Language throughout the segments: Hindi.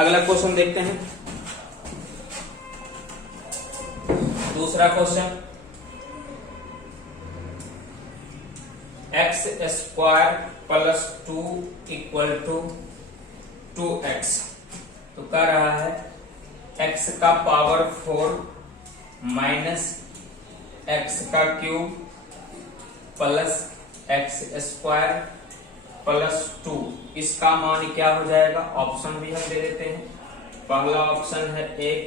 अगला क्वेश्चन देखते हैं। दूसरा question, X square plus 2 equal to 2x। तो कह रहा है x का पावर 4 माइनस x का cube plus x square plus 2, इसका मान क्या हो जाएगा? ऑप्शन भी हम दे देते हैं। पहला ऑप्शन है 1,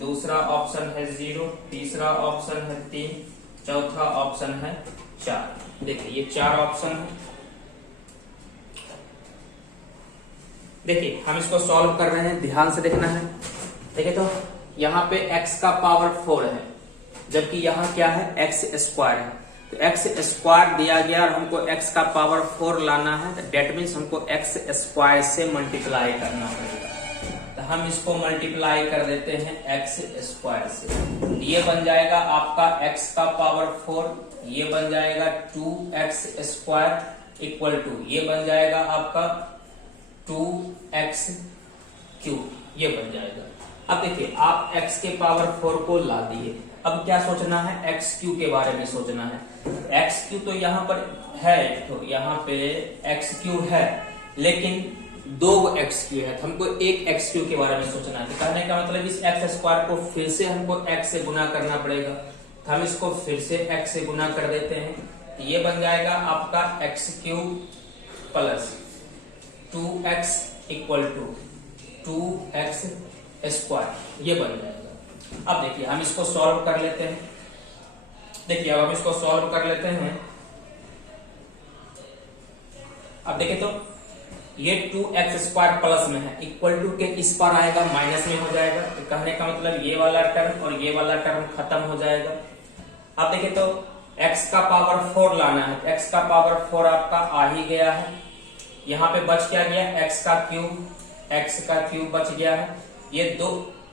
दूसरा ऑप्शन है 0, तीसरा ऑप्शन है 3, चौथा ऑप्शन है 4। देखिए ये 4 ऑप्शन है। देखिए हम इसको सॉल्व कर रहे हैं, ध्यान से देखना है। देखिए तो यहाँ पे x का पावर 4 है, जबकि यहाँ क्या है? x स्क्वायर है। तो x स्क्वायर दिया गया और हमको x का पावर 4 लाना है, तो डेट मीन्स हमको x स्क्वायर से मल्टीप्लाई करना पड़ेगा। तो हम इसको मल्टीप्लाई कर देते हैं x स्क्वायर से। ये बन जाएगा आपका x का पावर 4, ये बन जाएगा 2x स्क्वायर इक्वल टू, ये बन जाएगा आपका 2x क्यूब, ये बन जाएगा। अब देखिए आप x के पावर 4 को ला दिए, अब क्या सोचना है? एक्स क्यू के बारे में सोचना है। एक्स क्यू तो यहाँ पर है, तो यहाँ पे एक्स क्यू है, लेकिन 2 एक्स क्यू है, तो हमको एक एक्स क्यू के बारे में सोचना है। तो कहने का मतलब इस एक्स स्क्वायर को फिर से हमको एक्स से गुना करना पड़ेगा। तो हम इसको फिर से एक्स से गुना कर देते हैं, तो ये बन जाएगा आपका X cube plus 2x equal to 2x square, ये बन जाएगा। अब देखिए हम इसको सॉल्व कर लेते हैं। देखिए अब हम इसको सॉल्व कर लेते हैं। अब देखिए तो ये 2x स्क्वायर प्लस में है, इक्वल टू के इस पर आएगा माइनस में हो जाएगा। तो कहने का मतलब ये वाला टर्म और ये वाला टर्म खत्म हो जाएगा। अब देखिए तो x का पावर 4 लाना है, तो x का पावर 4 आपका आ ही गया है। यहाँ पे बच क्या गया? x का क्यूब बच गया है। ये 2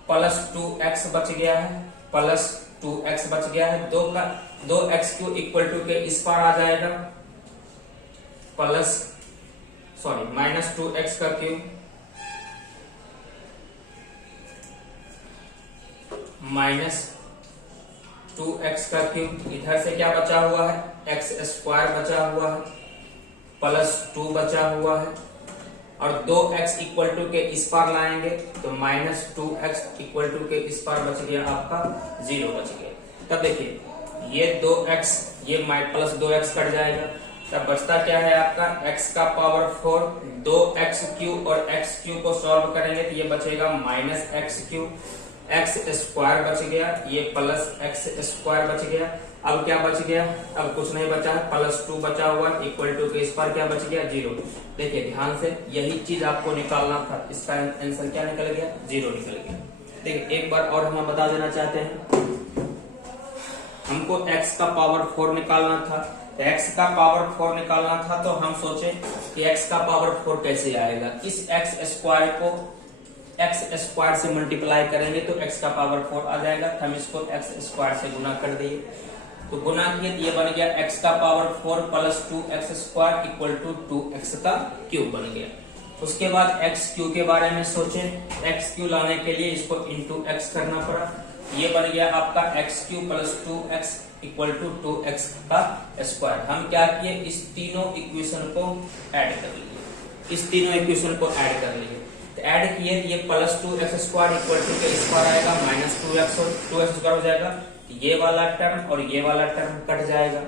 प्लस 2x बच गया है, प्लस 2x बच गया है। 2x क्यू इक्वल टू के इस पर आ जाएगा, माइनस 2x का क्यूब माइनस 2x का क्यूब। इधर से क्या बचा हुआ है? x स्क्वायर बचा हुआ है, प्लस 2 बचा हुआ है, और 2x इक्वल टू के इस पार लाएंगे तो माइनस 2x इक्वल टू के इस पार बच गया आपका 0 बच गया। तब देखिए ये 2x ये प्लस 2x कट जाएगा, तब बचता क्या है आपका? x का पावर 4, 2x क्यूब और x क्यूब को सॉल्व करेंगे तो ये बचेगा minus x cube, x square बच गया, ये प्लस x स्क्वायर बच गया। अब क्या बच गया? अब कुछ नहीं बचा है, प्लस 2 बचा हुआ इक्वल टू के इस पर क्या बच गया? 0। देखिए ध्यान से, यही चीज आपको निकालना था, इसका आंसर क्या निकल गया? 0 निकल गया। देखिए एक बार और हम बता देना चाहते हैं, हमको x का पावर 4 निकालना था। तो x का पावर 4 निकालना था तो हम सोचे कि x का पावर 4 कैसे आएगा। इस x स्क्वायर को x स्क्वायर से मल्टीप्लाई करेंगे तो x का पावर 4 आ जाएगा। हम इसको x स्क्वायर से गुना कर दिए, तो गुना किए तो ये बन गया x का power 4 plus 2x square equal to 2x का क्यूब बन गया। उसके बाद x क्यू के बारे में सोचे, x क्यू लाने के लिए इसको इंटू x करना पड़ा, ये बन गया आपका x cube plus 2x equal to 2x का स्क्वायर। हम क्या किए? इस तीनों इक्वेशन को ऐड कर लिए, तो ऐड किए ये plus 2x square equal to के इस पर आएगा माइनस 2x स्क्वायर हो जाएगा। ये वाला टर्म और ये वाला टर्म कट जाएगा।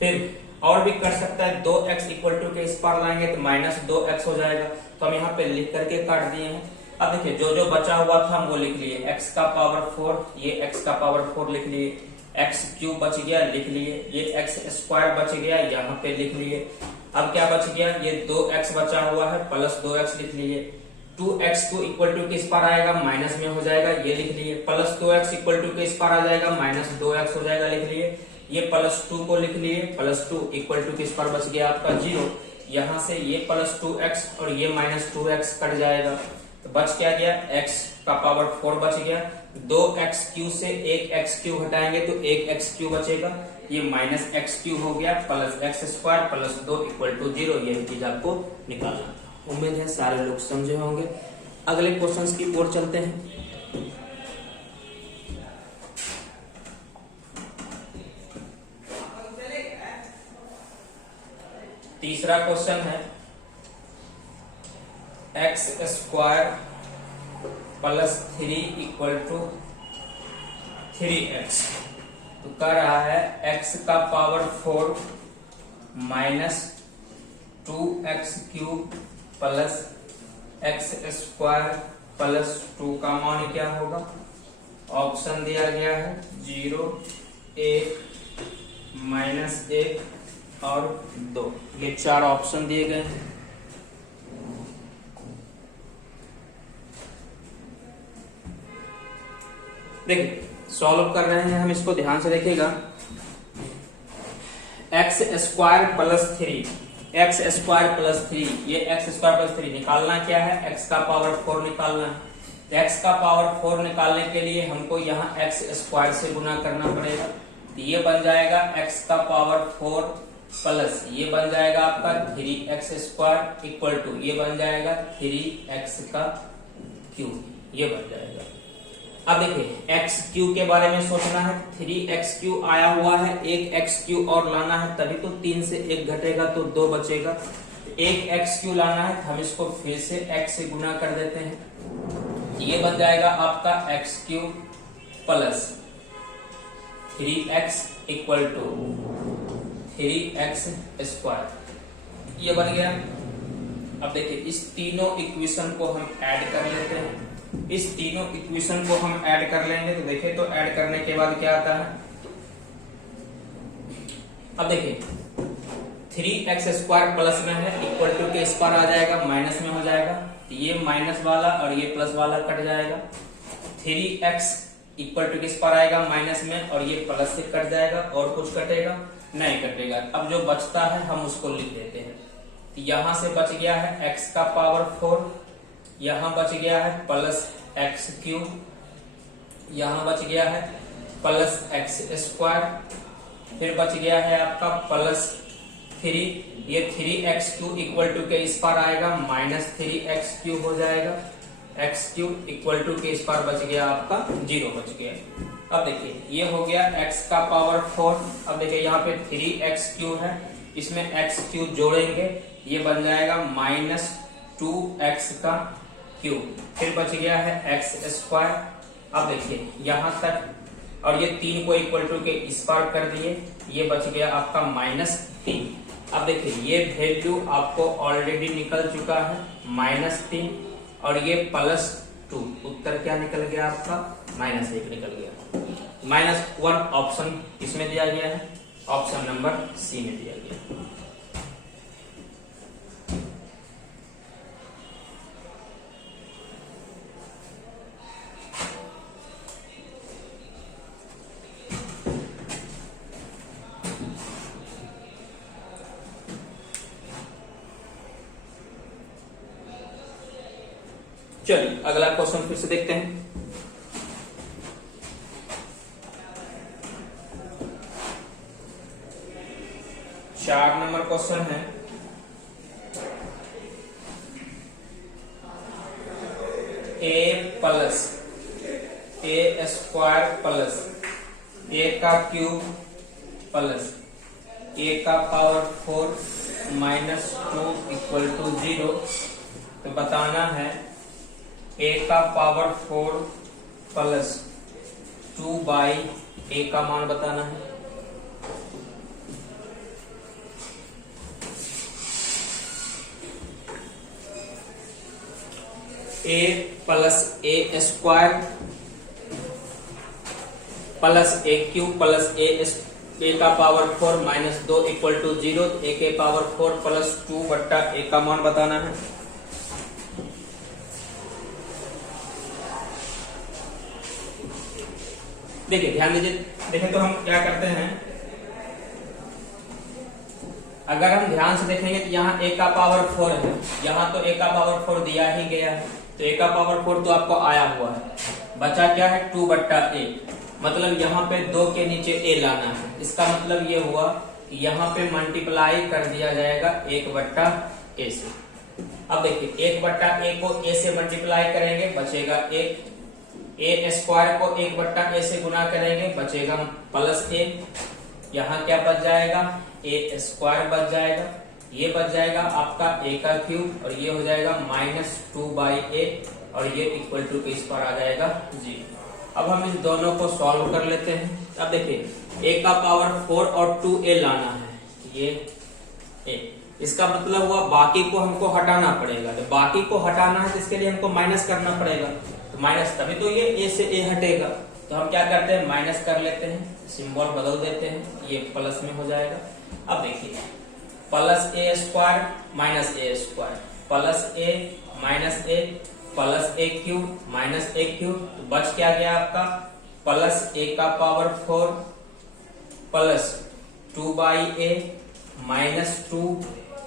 फिर और भी कर सकता है, 2x इक्वल टू के इस पार लाएंगे तो माइनस 2x हो जाएगा। तो हम यहाँ पे लिख करके काट दिए हैं। अब देखिए जो जो बचा हुआ था हम वो लिख लिए, x का पावर 4, ये x का पावर 4 लिख लिए, x क्यूब बच गया लिख लिए, ये x स्क्वायर बच गया यहाँ पे लिख लिए। अब क्या बच गया? ये 2x बचा हुआ है, प्लस 2x लिख लिए। 2x को इक्वल टू किस पर आएगा? माइनस में हो जाएगा, ये लिख लिए। प्लस 2x इक्वल टू किस पर आ जाएगा? माइनस 2x हो जाएगा, लिख लिए। ये प्लस 2 को लिख लिए, प्लस 2 इक्वल टू किस पर बच गया आपका? 0। यहाँ से ये प्लस 2x और ये माइनस 2x कट जाएगा, तो बच क्या गया? x का पावर 4 बच गया। 2x क्यू से 1x क्यू हटाएंगे तो 1x क्यू बचेगा, ये माइनस x क्यू हो गया, plus x square plus 2 equal to 0। यही चीज आपको निकालना था। उम्मीद है सारे लोग समझे होंगे। अगले क्वेश्चंस की ओर चलते हैं। तीसरा क्वेश्चन है X square plus 3 equal to 3x। तो कह रहा है x का power 4 minus 2x cube plus X square plus 2 का मान क्या होगा। ऑप्शन दिया गया है 0, 1, -1 और 2। ये 4 ऑप्शन दिए गए हैं। देखिए सॉल्व कर रहे हैं हम इसको, ध्यान से देखिएगा। X square plus 3, x square plus 3, ये एक्स स्क्वायर प्लस 3 निकालना क्या है, एक्स का पावर 4 निकालना है। एक्स का पावर 4 निकालने के लिए हमको यहाँ एक्स स्क्वायर से गुना करना पड़ेगा। तो ये बन जाएगा एक्स का पावर 4 प्लस ये बन जाएगा आपका 3x स्क्वायर इक्वल टू ये बन जाएगा 3x का क्यूब, ये बन जाएगा। अब देखिए एक्स क्यू के बारे में सोचना है। 3x आया हुआ है, एक x और लाना है, तभी तो 3 से 1 घटेगा तो 2 बचेगा। एक x लाना है, हम इसको फिर से x से गुना कर देते हैं। ये बन जाएगा आपका x plus 3x equal to 3x square, ये बन गया। अब देखिए इस तीनों इक्वेशन को हम ऐड कर लेते हैं। इस तीनों इक्वेशन को हम ऐड कर लेंगे तो देखिए, तो ऐड करने के बाद क्या आता है। अब देखिए 3x स्क्वायर प्लस में है, इक्वल टू के स्क्वायर आ जाएगा, माइनस में हो जाएगा। ये माइनस वाला और ये प्लस वाला कट जाएगा। 3x इक्वल टू के स्क्वायर आएगा माइनस में, और ये प्लस से कट जाएगा। और कुछ कटेगा नहीं कटेगा। अब जो बचता है हम उसको लिख देते हैं। यहां से बच गया है x का पावर 4, यहां बच गया है प्लस x क्यूब, यहां बच गया है प्लस x स्क्वायर, फिर बच गया है आपका प्लस 3। ये 3x क्यूब इक्वल टू के स्क्वायर आएगा, माइनस 3x क्यूब हो जाएगा। x क्यूब इक्वल टू के स्क्वायर बच गया आपका 0 बच गया। अब देखिए ये हो गया x का पावर 4। अब देखिए यहाँ पे 3x क्यूब है, इसमें x क्यूब जोड़ेंगे, ये बन जाएगा माइनस 2x का क्यूब, फिर बच गया है x स्क्वायर। अब देखिए यहाँ तक, और ये 3 को इक्वल टू के स्क्वायर कर दिए, ये बच गया आपका -3। अब देखिए ये वैल्यू आपको ऑलरेडी निकल चुका है -3, और ये +2। उत्तर क्या निकल गया आपका -1 निकल गया। -1 ऑप्शन किसमें दिया गया है, ऑप्शन नंबर सी में दिया गया है। चलिए अगला क्वेश्चन फिर से देखते हैं। चार नंबर क्वेश्चन है a plus a square plus a का क्यूब प्लस ए का पावर 4 माइनस 2 इक्वल टू 0। तो बताना है a का पावर 4 प्लस 2 बाई a का मान बताना है। a plus a square plus a cube plus a का power 4 minus 2 equal to 0। A के पावर 4 प्लस 2 बट्टा ए का मान बताना है। देखिए ध्यान दीजिए, देखें तो हम क्या करते हैं, अगर हम ध्यान से देखेंगे तो यहाँ a का पावर 4 है, यहाँ तो a का पावर 4 दिया ही गया है, तो a का पावर 4 तो आपको आया हुआ है। बचा क्या है 2 बट्टा a, मतलब यहाँ पे 2 के नीचे a लाना है। इसका मतलब ये हुआ कि यहाँ पे मल्टीप्लाई कर दिया जाएगा 1 बट्टा a से। अब देखिए 1/a को a से मल्टीप्लाई करेंगे बचेगा 1, a स्क्वायर को 1/a से गुना करेंगे बचेगा प्लस a, यहाँ क्या बच जाएगा a स्क्वायर बच जाएगा, ये बच जाएगा आपका a का क्यूब और ये हो जाएगा -2/a और ये इक्वल टू के इस पर आ जाएगा 0। अब हम इन दोनों को सॉल्व कर लेते हैं। अब देखिए a का पावर 4 और 2a लाना है, ये a, इसका मतलब हुआ बाकी को हमको हटाना पड़ेगा। तो बाकी को हटाना है तो इसके लिए हमको माइनस करना पड़ेगा, तो माइनस तभी तो ये a से a हटेगा। तो हम क्या करते हैं माइनस कर लेते हैं, सिंबल बदल देते हैं, ये प्लस में हो जाएगा। अब देखिए plus a square minus a square plus a minus a plus a cube minus a cube, तो बच क्या गया आपका प्लस a का power 4 plus 2/a minus 2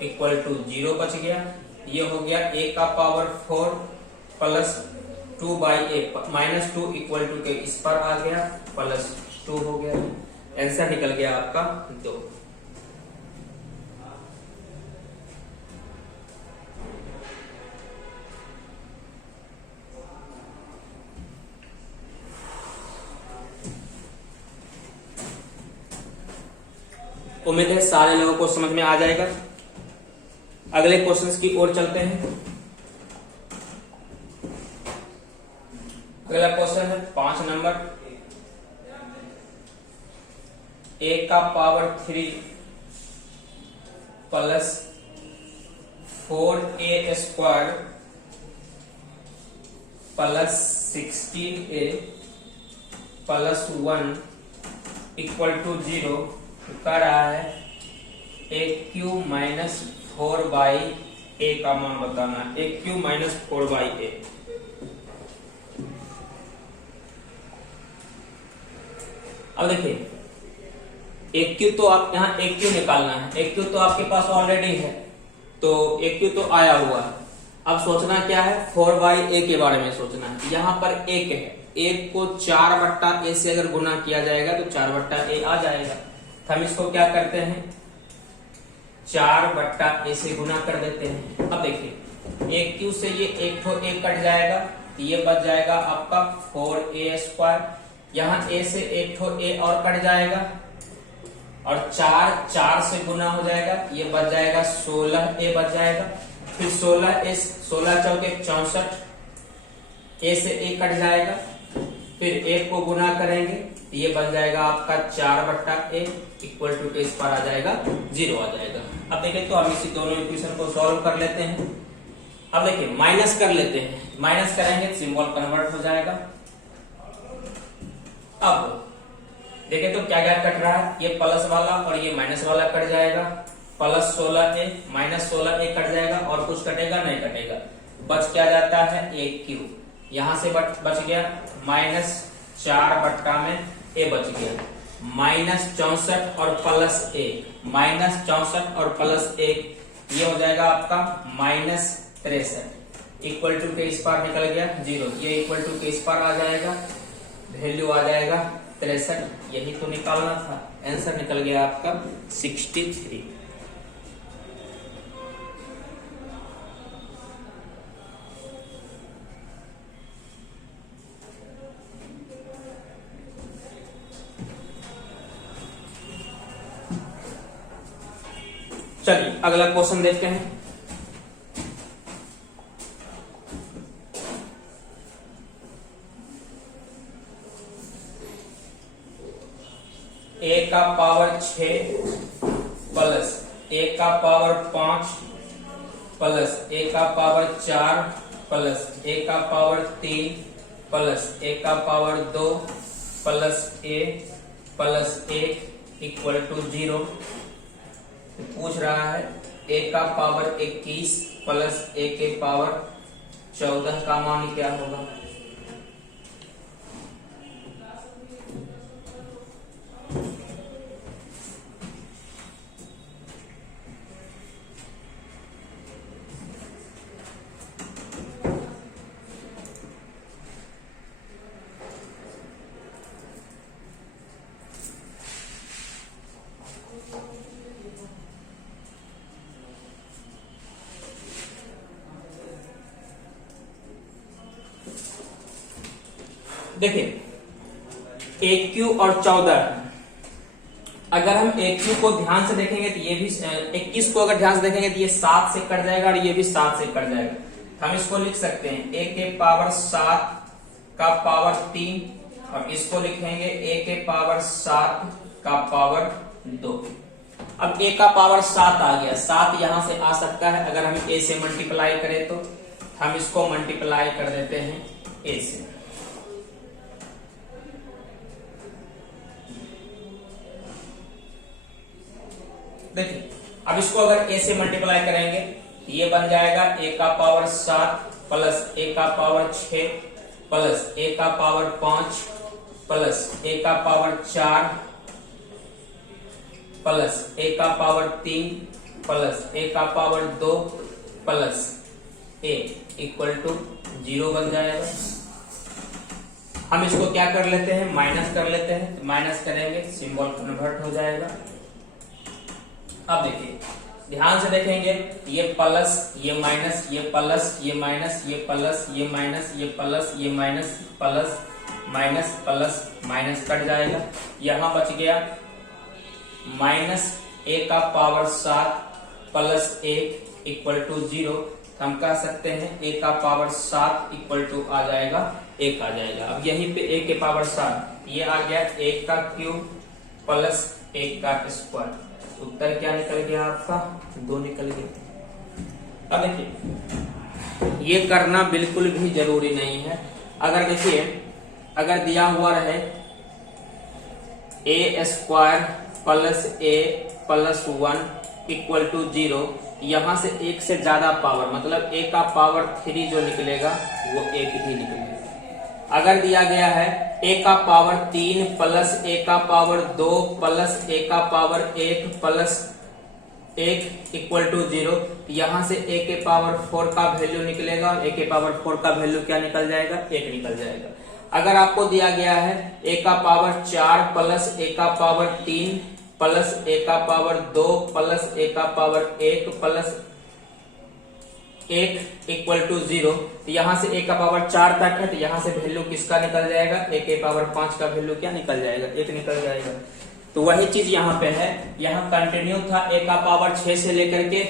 equal to 0 बच गया। ये हो गया a का power 4 plus 2/a minus 2 equal to के इस पर आ गया प्लस 2 हो गया। आंसर निकल गया आपका 2। उम्मीद है सारे लोगों को समझ में आ जाएगा। अगले क्वेश्चंस की ओर चलते हैं। अगला क्वेश्चन है 5 नंबर, a का power 3 plus 4a square plus 16a plus 1 equal to 0 कह रहा है a क्यूब माइनस 4/a का मान बताना। a क्यूब माइनस 4/a, अब देखिए एक क्यू तो आप यहाँ एक क्यू निकालना है, एक क्यू तो आपके पास ऑलरेडी है, तो एक क्यू तो आया हुआ है। अब सोचना क्या है 4/a के बारे में सोचना है। यहाँ पर एक है, एक को 4/a से अगर गुना किया जाएगा तो 4/a आ जाएगा। हम इसको क्या करते हैं 4/a से गुना कर देते हैं। अब देखिए एक क्यू से ये एक ठो एक कट जाएगा, ये बच जाएगा आपका 4a स्क्वायर। यहाँ a से एक ठो a और कट जाएगा और 4 से गुना हो जाएगा, ये बच जाएगा 16a बच जाएगा। फिर 16 चौके 64, a से a कट जाएगा, फिर 1 को गुना करेंगे तो ये बन जाएगा आपका 4/a इक्वल टू इस पर आ जाएगा 0 आ जाएगा। अब देखिए तो हम इसी दोनों इक्वेशन को सॉल्व कर लेते हैं। अब देखिए माइनस कर लेते हैं, माइनस करेंगे तो सिंबल कन्वर्ट हो जाएगा। अब देखिए तो क्या क्या कट रहा है, ये प्लस वाला और ये माइनस वाला कट जाएगा, plus 16a minus 16a cut जाएगा और कुछ कटेगा नहीं कटेगा, बच क्या जाता है एक क्यूब। यहां से बच गया -4 में a बच गया, -64 और प्लस 1 -64 और प्लस 1 ये हो जाएगा आपका -63 इक्वल टू के इस पार निकल गया 0, ये इक्वल टू के इस पार आ जाएगा, वैल्यू आ जाएगा 63। यही तो निकालना था, आंसर निकल गया आपका 63। चलिए अगला क्वेश्चन देखते हैं। a का पावर 6 प्लस a का पावर 5 प्लस a का पावर 4 प्लस a का पावर 3 प्लस a का power 2 plus a plus 1 equal to 0। पूछ रहा है a का पावर 21 प्लस a के पावर 14 का मान क्या होगा। देखिए एक क्यू और 14, अगर हम एक क्यू को ध्यान से देखेंगे तो ये भी 21 को अगर ध्यान से देखेंगे तो ये 7 से कट जाएगा और ये भी 7 से कट जाएगा। हम इसको लिख सकते हैं a के पावर 7 का पावर 3 और इसको लिखेंगे a के पावर 7 का पावर 2। अब a का पावर 7 आ गया, 7 यहां से आ सकता है, अगर हम a से मल्टीप्लाई करें तो हम इसको मल्टीप्लाई कर देते हैं a से। देखिए अब इसको अगर a से मल्टीप्लाई करेंगे तो ये बन जाएगा a का पावर 7 प्लस a का पावर 6 प्लस a का पावर 5 प्लस a का पावर 4 प्लस a का पावर 3 प्लस a का power 2 plus a equal to 0 बन जाएगा। हम इसको क्या कर लेते हैं, माइनस कर लेते हैं, तो माइनस करेंगे सिंबल कन्वर्ट हो जाएगा। अब देखिए ध्यान से देखेंगे, ये प्लस ये माइनस, ये प्लस ये माइनस, ये प्लस ये माइनस, ये प्लस ये minus, plus minus plus minus cut जाएगा। यहां बच गया माइनस a का पावर 7 प्लस 1 इक्वल टू 0। हम कह सकते हैं a का पावर 7 इक्वल टू आ जाएगा 1 आ जाएगा। अब यहीं पे a के पावर 7 ये आ गया 1 का क्यूब प्लस 1 का स्क्वायर। उत्तर क्या निकल गया आपका, 2 निकल गया। अब देखिए ये करना बिल्कुल भी जरूरी नहीं है। अगर देखिए अगर दिया हुआ रहे a square plus a plus 1 equal to 0, यहां से एक से ज्यादा पावर मतलब a का पावर 3 जो निकलेगा वो 1 ही निकलेगा। अगर दिया गया है a का पावर 3 प्लस a का पावर 2 प्लस a का पावर 1 प्लस 1 इक्वल टू 0, यहां से a के पावर 4 का वैल्यू निकलेगा और a के पावर 4 का वैल्यू क्या निकल जाएगा, 1 निकल जाएगा। अगर आपको दिया गया है a का पावर 4 प्लस a का पावर 3 प्लस a का पावर 2 प्लस a का पावर 1 प्लस 1 इक्वल टू 0, तो यहां से a का पावर 4 तक है, तो यहां से वैल्यू किसका निकल जाएगा, a के पावर 5 का वैल्यू क्या निकल जाएगा, 1 निकल जाएगा। तो वही चीज यहाँ पे है, यहाँ कंटिन्यू था a का पावर 6 से लेकर के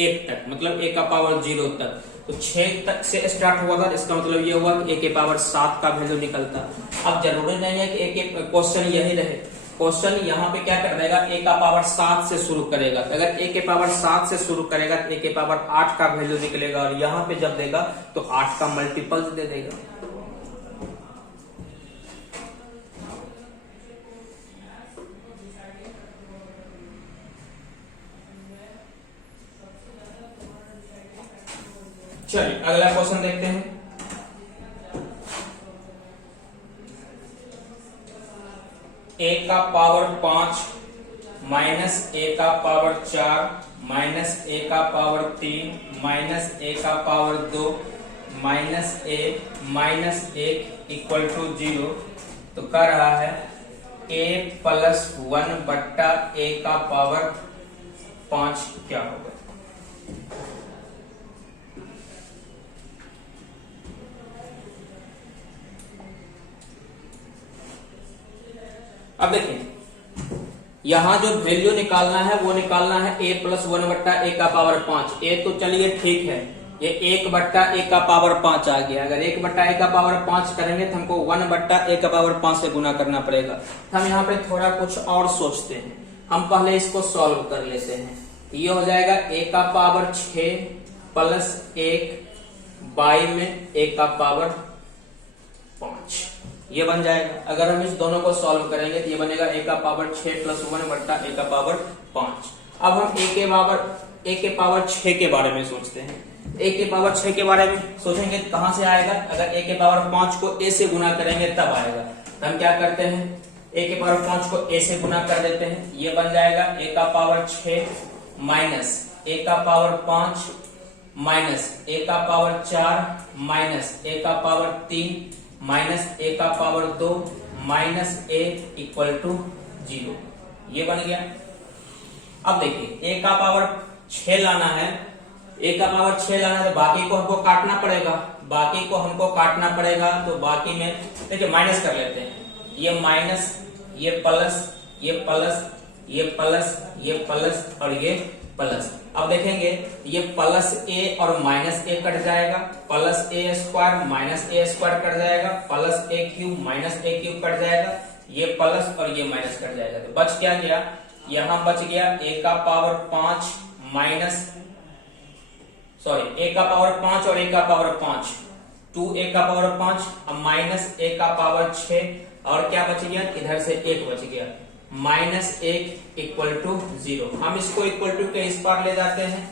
1 तक, मतलब a का पावर 0 तक। तो 6 तक से स्टार्ट हुआ था, इसका मतलब ये हुआ कि a के पावर 7 का वैल्यू निकलता। अब जरूरी नहीं है कि a के क्वेश्चन यही रहे, क्वेश्चन यहाँ पे क्या कर देगा, a का पावर 7 से शुरू करेगा। अगर a के पावर 7 से शुरू करेगा तो a के पावर 8 का वैल्यू निकलेगा और यहाँ पे जब देगा तो 8 का मल्टीपल्स दे देगा। चलिए अगला क्वेश्चन देखते हैं। a का पावर 5 माइनस a का पावर 4 माइनस a का पावर 3 माइनस a का power 2 minus a minus 1 equal to 0, तो कर रहा है a प्लस 1 बट्टा a का पावर 5 क्या होगा। अब देखिए यहां जो वैल्यू निकालना है वो निकालना है a प्लस 1 बट्टा a का पावर 5। a तो चलिए ठीक है, ये 1 बट्टा a का पावर 5 आ गया। अगर 1 बट्टा a का पावर 5 करेंगे तो हमको 1 बट्टा a का पावर 5 से गुना करना पड़ेगा। हम यहाँ पे थोड़ा कुछ और सोचते हैं, हम पहले इसको सॉल्व कर लेते हैं। ये हो जाएगा a का पावर 6 प्लस 1 बाई में a का पावर 5, ये बन जाएगा। अगर हम इस दोनों को सॉल्व करेंगे तो ये बनेगा a का पावर 6 प्लस 1 बट्टा a का पावर 5। अब हम a के पावर 6 के बारे में सोचते हैं। a के पावर 6 के बारे में सोचेंगे तो कहां से आएगा, अगर a के पावर 5 को a से गुना करेंगे तब आएगा। तो हम क्या करते हैं, a के पावर 5 को a से गुना कर देते हैं, ये बन जाएगा a का पावर 6 माइनस a का पावर 5 माइनस a का पावर 4 माइनस a का पावर 3 माइनस a का power 2 minus a equal to 0, ये बन गया। अब देखिए a का पावर 6 लाना है ए का पावर 6 लाना है तो बाकी को हमको काटना पड़ेगा, तो बाकी में देखिए माइनस कर लेते हैं, ये माइनस, ये प्लस, ये प्लस, ये प्लस, ये प्लस और ये प्लस। अब देखेंगे ये प्लस ए और माइनस ए कट जाएगा, plus a square minus A square cut जाएगा, plus a cube minus A cube cut जाएगा, ये प्लस और ये माइनस कट जाएगा। तो बच क्या गया, यहां बच गया ए का पावर 5 माइनस, सॉरी ए का पावर 5 और ए का पावर 5, 2a का पावर 5 अब माइनस ए का पावर 6 और क्या बच गया, इधर से 1 बच गया, -1 इक्वल टू 0। हम इसको इक्वल टू के इस पार ले जाते हैं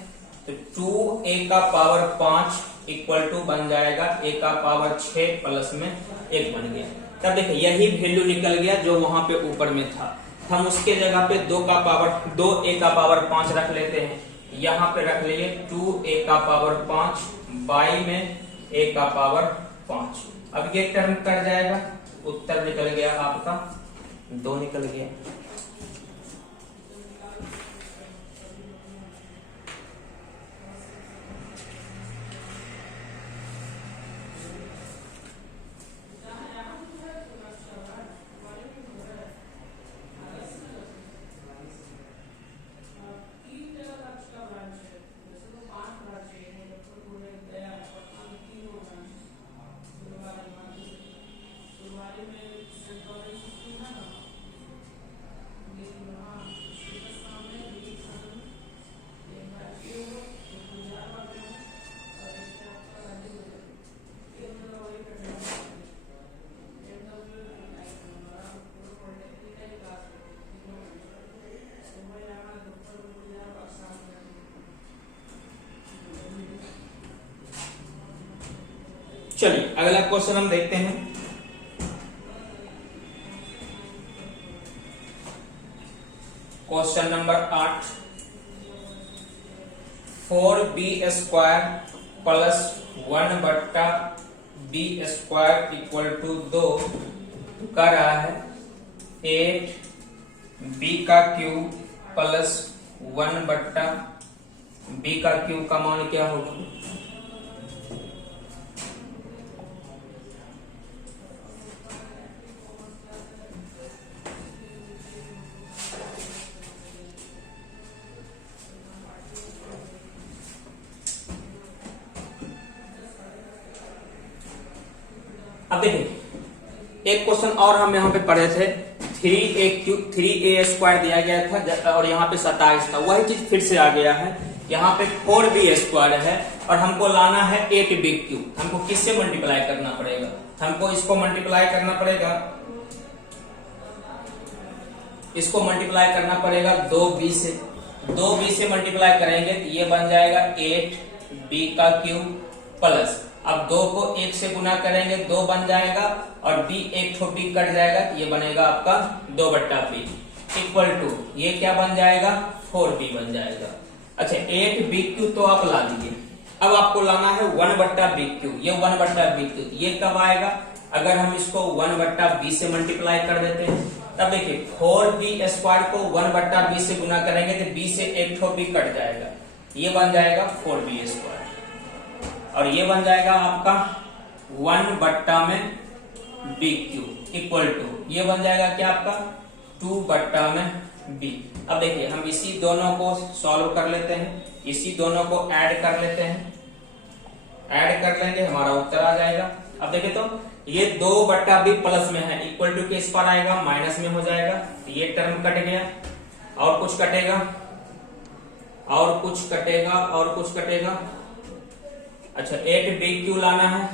तो 2a का पावर 5 इक्वल टू बन जाएगा a का पावर 6 प्लस में 1 बन गया। तब देखिए यही वैल्यू निकल गया जो वहां पे ऊपर में था। हम उसके जगह पे 2a का पावर 5 रख लेते हैं, यहाँ पे रख लिए 2a का पावर 5 बाई में a का पावर 5। अब ये टर्म कट जाएगा, उत्तर निकल गया आपका 2 निकल गया। चलिए अगला क्वेश्चन हम देखते हैं। Question number 8, 4b square plus 1 बट्टा b स्क्वायर इक्वल टू 2 कर रहा है 8b का क्यूब प्लस 1 बट्टा b का क्यूब का मान क्या होगा। अब देखिए एक क्वेश्चन और हम यहाँ पे पढ़े थे, 3a स्क्वायर दिया गया था और यहाँ पे 27 था, वही चीज फिर से आ गया है। यहाँ पे 4b स्क्वायर है और हमको लाना है 8b क्यूब। हमको किससे मल्टीप्लाई करना पड़ेगा, हमको इसको मल्टीप्लाई करना पड़ेगा, इसको मल्टीप्लाई करना पड़ेगा 2b से। 2b से मल्टीप्लाई करेंगे तो ये बन जाएगा 8b का क्यूब प्लस, अब 2 को 1 से गुना करेंगे 2 बन जाएगा और b एक ठो b कट जाएगा, ये बनेगा आपका 2 बट्टा b इक्वल टू ये क्या बन जाएगा 4b बन जाएगा। अच्छा 8b क्यूब तो आप ला दीजिए, अब आपको लाना है 1 बट्टा b क्यूब। ये 1 बट्टा b क्यूब ये कब आएगा, अगर हम इसको 1 बट्टा b से मल्टीप्लाई कर देते हैं तब देखिए 4b स्क्वायर को 1 बट्टा b से गुना करेंगे तो b से एक ठो b कट जाएगा, ये बन जाएगा 4b स्क्वायर और ये बन जाएगा आपका 1 बट्टा में b क्यूब इक्वल टू ये बन जाएगा क्या आपका 2 बट्टा में b। अब देखिए हम इसी दोनों को सॉल्व कर लेते हैं, इसी दोनों को ऐड कर लेते हैं, ऐड कर लेंगे हमारा उत्तर आ जाएगा। अब देखिए तो ये 2 बट्टा b प्लस में है, इक्वल टू किस पर आएगा माइनस में हो जाएगा, ये टर्म कट गया और कुछ कटेगा और कुछ कटेगा और कुछ कटेगा। अच्छा 8b क्यों लाना है,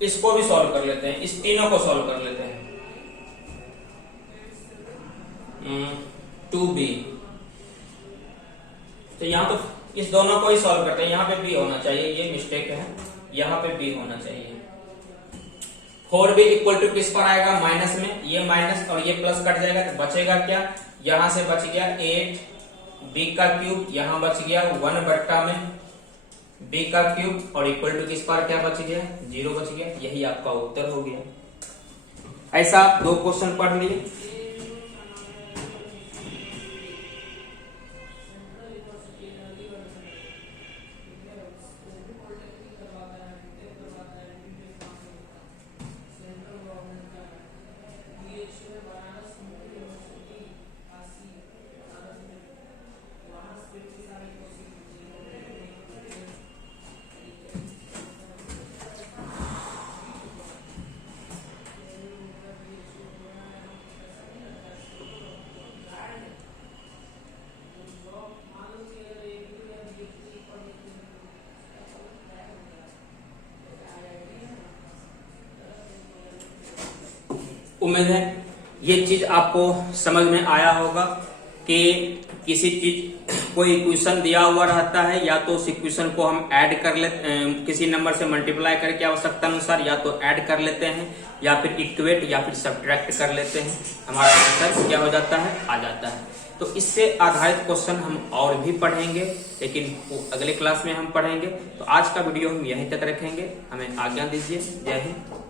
इसको भी सॉल्व कर लेते हैं, इस तीनों को सॉल्व कर लेते हैं। 2b तो यहाँ तो इस दोनों को ही सॉल्व करते हैं, यहाँ पे b होना चाहिए, ये मिस्टेक है, यहाँ पे b होना चाहिए। 4b इक्वल टू किस पर आएगा माइनस में, ये माइनस और ये प्लस कट जाएगा तो बचेगा क्या, यहां से बच गया 8b का क्यूब, यहां बच गया 1 बट्टा में b का क्यूब और इक्वल टू किस पर क्या बच गया 0 बच गया, यही आपका उत्तर हो गया। ऐसा आप 2 क्वेश्चन पढ़ लिए। उम्मीद है ये चीज आपको समझ में आया होगा कि किसी चीज कोई इक्वेशन दिया हुआ रहता है, या तो उस इक्वेशन को हम ऐड कर लेते, किसी नंबर से मल्टीप्लाई करके आवश्यकता अनुसार या तो ऐड कर लेते हैं, या फिर इक्वेट या फिर सब्ट्रैक्ट कर लेते हैं, हमारा आंसर क्या हो जाता है, आ जाता है। तो इससे आधारित क्वेश्चन हम और भी पढ़ेंगे, लेकिन वो अगले क्लास में हम पढ़ेंगे। तो आज का वीडियो हम यहीं तक रखेंगे। हमें आज्ञा दीजिए। जय हिंद।